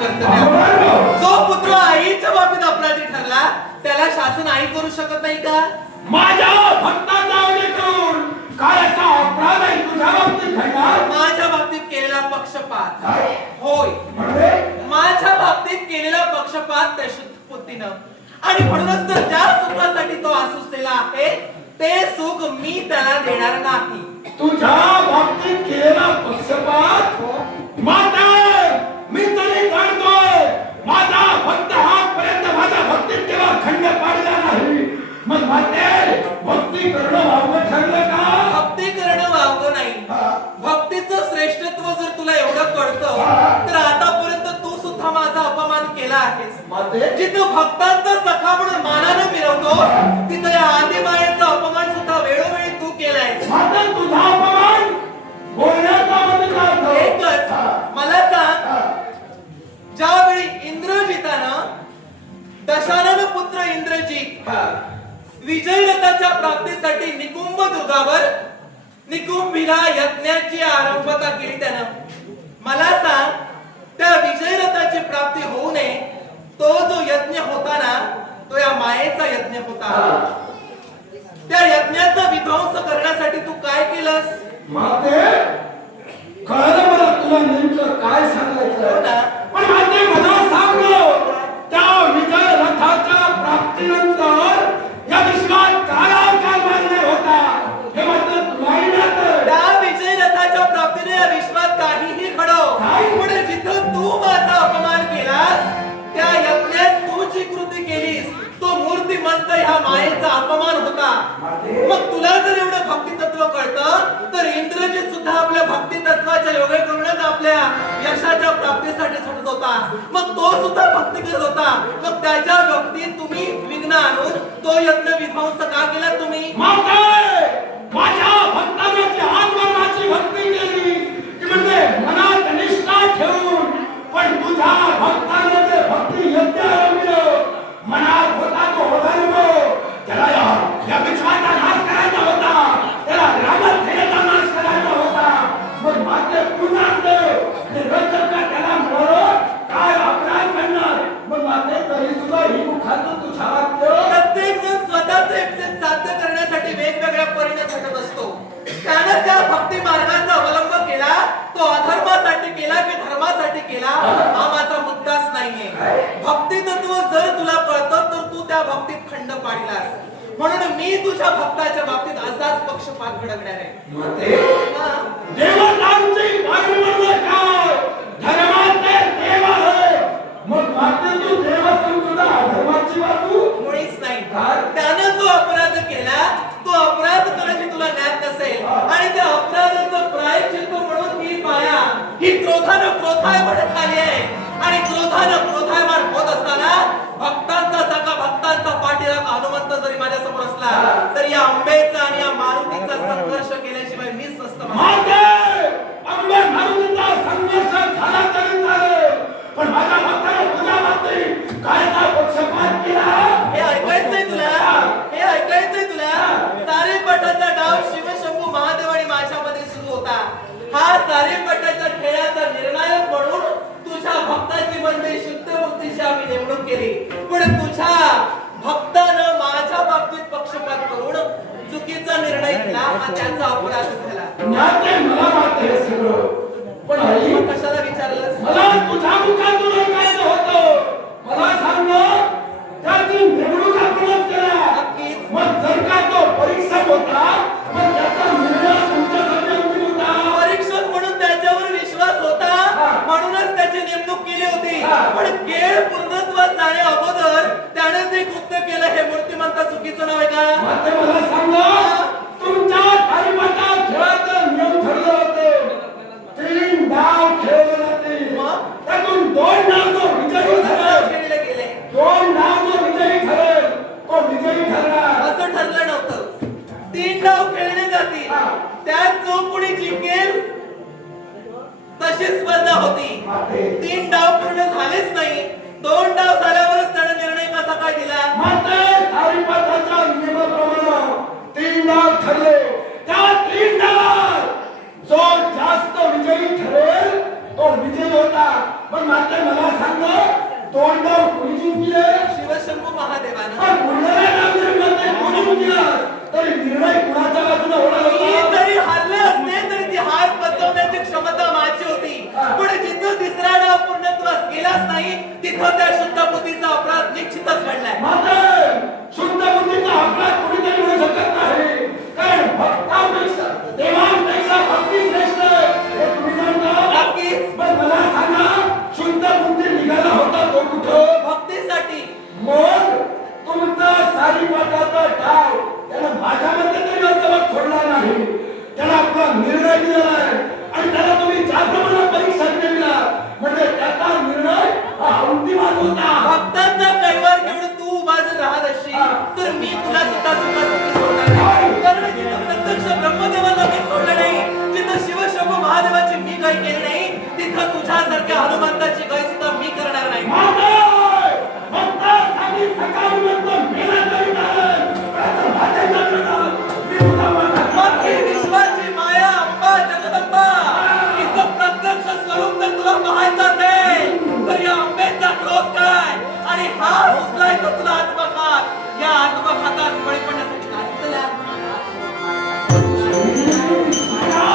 कर्तव्य. जो पुत्र आईच्या बाबतीत अपराधी ठरला त्याला शासन आई करू शकत नाही का? माझ्या भक्ताचा उल्लेखून काय असा अपराध आहे तुझ्या बाबतीत घडला? माझ्या बाबतीत केलेला पक्षपात. काय? होय, म्हणजे माझ्या बाबतीत केलेला पक्षपात त्या शुद्ध बुद्धीनं. आणि म्हणूनच तर ज्या सुखासाठी तो आसुसलेला आहे ते सुख मी त्याला देणार नाही. तुझ्या बाबतीत केलेला पक्षपात माता मी तरी काढतोय. माझा भक्त हातपर्यंत माझ्या भक्तीत केव्हा खंड पाडला नाही. मग माते भक्ती करणं वावगं ठरलं का? भक्ती करणं वावगं नाही. भक्तीचं श्रेष्ठत्व जर तुला एवढं कळतं तर आतापर्यंत तू सुद्धा माझा अपमान केला आहेस. माते जिथं भक्तांचा सखा म्हणून मानानं मिरवतो तिथं या आदिमायेचा अपमान सुद्धा वेळोवेळी तू केलाय. माता तुझा अपमान बोलण्याचा मतलब एकच मला सांग, ज्यावेळी इंद्रजितानं दशानन पुत्र इंद्रजित विजय रथाच्या प्राप्तीसाठी निकुंभ दुर्गावर निकुंभिला यज्ञाची आरंभता केली त्यानं. मला सांग, त्या विजय रथाची प्राप्ती होऊ नये तो जो यज्ञ होता ना तो या मायेचा यज्ञ होता. त्या यज्ञाचा विध्वंस करण्यासाठी तू काय केलंस? माते कळलं मला तुला नेमकं काय सांगायचं. पण माते मला सांग, त्या विजय रथाच्या प्राप्तीनंतर या विश्वात काय काय मान्य होता हे मात्र तुलाही नाही. त्या विजय रथाच्या प्राप्तीने या विश्वात काहीही घडव, पण जिथं तू माझा अपमान केलास त्या यज्ञात तू जी कृती केलीस तो मूर्तिमंत ह्या मायेचा अपमान होता. मग तुला जर एवढं भक्ती तत्व कळतं तर इंद्रजित सुद्धा आपल्या भक्ती तत्वाच्या योगे करूनच आपल्या यशाच्या प्राप्तीसाठी झटत होता. मग तो सुद्धा भक्ती करत होता. मग त्याच्या भक्तीत तुम्ही विघ्न आणून तो यज्ञ विध्वंस का केला तुम्ही? माझ्या भक्ताने जी आत्मनाची भक्ती केली ती म्हणजे मनात निष्ठा ठेवून. पण तुझ्या भक्ताने जे भक्ती यज्ञ रमलं मनात होता तो अधर्म, त्याला या विश्वाचा नाश करायचा होता, त्याला रामसेनेचा नाश करायचा होता. मग मात्र पुन्हा त्याला मिळालं काय अपराध करणार. मग मात्र तरी सुद्धा ही मुखातून तुझ्या वाक्य प्रत्येक जण स्वतःचे इप्सित साध्य करण्यासाठी वेगवेगळ्या परीने झटत असतो. त्यानं ज्या भक्ती मार्गाचा अवलंब केला तो अधर्मासाठी केला की धर्मासाठी केला हा माझा मुद्दाच नाहीये. भक्ती तत्व जर तुला कळतं तर तू त्या भक्तीत खंड पाडलास. म्हणून मी तुझ्या भक्ताच्या बाबतीत असाच पक्षपात घडवणार आहे. देवतांची पारवर्ण काय धर्माचे देव आहे. मग मात्र तू देव असून सुद्धा अधर्माची बाजू मुळीच नाही. त्यानं जो अपराध केला तो अपराध करायची तुला ज्ञात नसेल आणि त्या अपराधाचं प्रायश्चित्त म्हणून ही माया ही क्रोधानं क्रोधायमान खाली आहे. आणि क्रोधानं क्रोधायमान होत असताना भक्तांचा सखा भक्तांचा पाठीराख हनुमंत जरी माझ्या समोर असला तर या अंबेचा आणि या मारुतीचा संघर्ष केल्याशिवाय मीच नसतं. अंबे मारुतीचा संघर्ष झाला तरी चालेल, पण माझ्या भक्ताने तुझ्या बाबतीत काय पक्षपात केला हे ऐकायचंय तुला? हे ऐकायचंय तुला? सारेपटाचा डाव शिवशंभू महादेव आणि माझ्यामध्ये सुरू होता. हा सारेपटाच्या खेळाचा निर्णायक म्हणून तुझ्या भक्ताची म्हणजे शुद्ध मुक्तीची आम्ही नेमणूक केली. पण तुझ्या भक्तानं माझ्या बाबतीत पक्षपात करून चुकीचा निर्णय घेतला हा त्याचा अपराध झाला. मला मात्र हे सगळं, पण आई कशाला विचारलंस? मला तुझ्या मुखातून ऐकायचं होतं. मला सांग त्याची निवडणूक आपणच केला. नक्कीच. मग जर का तो परीक्षक होता मग त्याचा निर्णय तुमच्यासाठी अंतिम होता. परीक्षक म्हणून त्याच्यावर विश्वास होता म्हणूनच त्याची नेमणूक केली होती. पण खेळ पूर्णत्वात जाण्या अगोदर त्याने जे कृत्य केलं हे मूर्तिमंत चुकीचं नव्हे का? मात्र मला सांग तुमच्या हरिमठात खेळाचं नियम ठरलं होतं. 3 डाव खेळले जातील. त्यातून 2 डाव जो विजयी ठरेल खेळले गेले 2 डाव जो विजयी ठरेल तो विजयी ठरणार. असं ठरलं नव्हतं. 3 डाव खेळले जातील त्यात जो कोणी जिंकेल तशी स्पर्धा होती. 3 डाव पूर्ण झालेच नाही. 2 डाव झाल्यावरच त्याने निर्णय कसा काय दिला? मात्र हरिमठाच्या नियमाप्रमाणे 3 डाव ठरले. त्या 3 डावात जो जास्त विजयी ठरेल तो विजयी होता. पण मात्र मला सांग तोंडावर कोणी जिंकले शिवशंभू महादेवानं. पण बोलणाऱ्या नागरिकांमध्ये कोणी जिंकला तरी निर्णय कुणाच्या बाजूने होणार मी होता जरी हरले असते तरी ती हार पचवण्याची क्षमता माझी होती. पण जिथं तिसरा डाव पूर्णत्वास गेलाच नाही तिथं त्या शुद्ध बुद्धीचा अपराध निश्चितच घडलाय. मात्र शुद्ध बुद्धीचा अपराध कोणीतरी म्हणू शकत नाही कारण भक्तांपेक्षा देवांपेक्षा भक्ती श्रेष्ठ आहे हे तुम्ही जाणता नक्कीच. पण मला सांगा शुद्ध बुद्धी निघाला होता तो कुठं